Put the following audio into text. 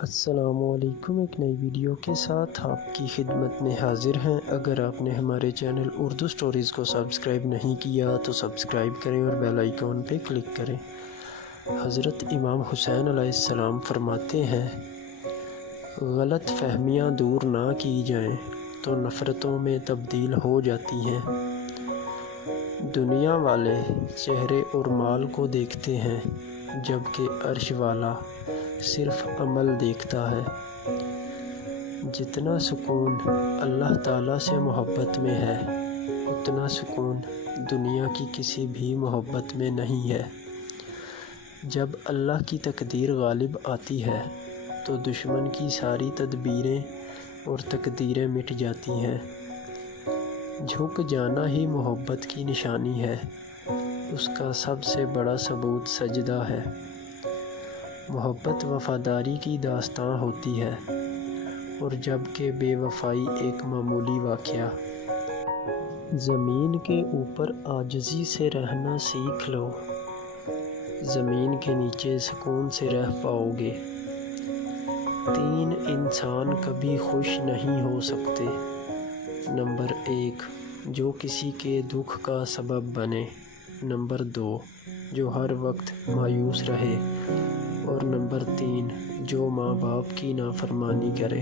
السلام علیکم، ایک نئی ویڈیو کے ساتھ آپ کی خدمت میں حاضر ہیں۔ اگر آپ نے ہمارے چینل اردو سٹوریز کو سبسکرائب نہیں کیا تو سبسکرائب کریں اور بیل آئیکن پہ کلک کریں۔ حضرت امام حسین علیہ السلام فرماتے ہیں، غلط فہمیاں دور نہ کی جائیں تو نفرتوں میں تبدیل ہو جاتی ہیں۔ دنیا والے چہرے اور مال کو دیکھتے ہیں، جبکہ عرش والا صرف عمل دیکھتا ہے۔ جتنا سکون اللہ تعالیٰ سے محبت میں ہے، اتنا سکون دنیا کی کسی بھی محبت میں نہیں ہے۔ جب اللہ کی تقدیر غالب آتی ہے تو دشمن کی ساری تدبیریں اور تقدیریں مٹ جاتی ہیں۔ جھک جانا ہی محبت کی نشانی ہے، اس کا سب سے بڑا ثبوت سجدہ ہے۔ محبت وفاداری کی داستان ہوتی ہے، اور جب کہ بے وفائی ایک معمولی واقعہ۔ زمین کے اوپر عاجزی سے رہنا سیکھ لو، زمین کے نیچے سکون سے رہ پاؤ گے۔ 3 انسان کبھی خوش نہیں ہو سکتے۔ نمبر 1، جو کسی کے دکھ کا سبب بنے۔ نمبر 2، جو ہر وقت مایوس رہے۔ اور نمبر 3، جو ماں باپ کی نافرمانی کرے۔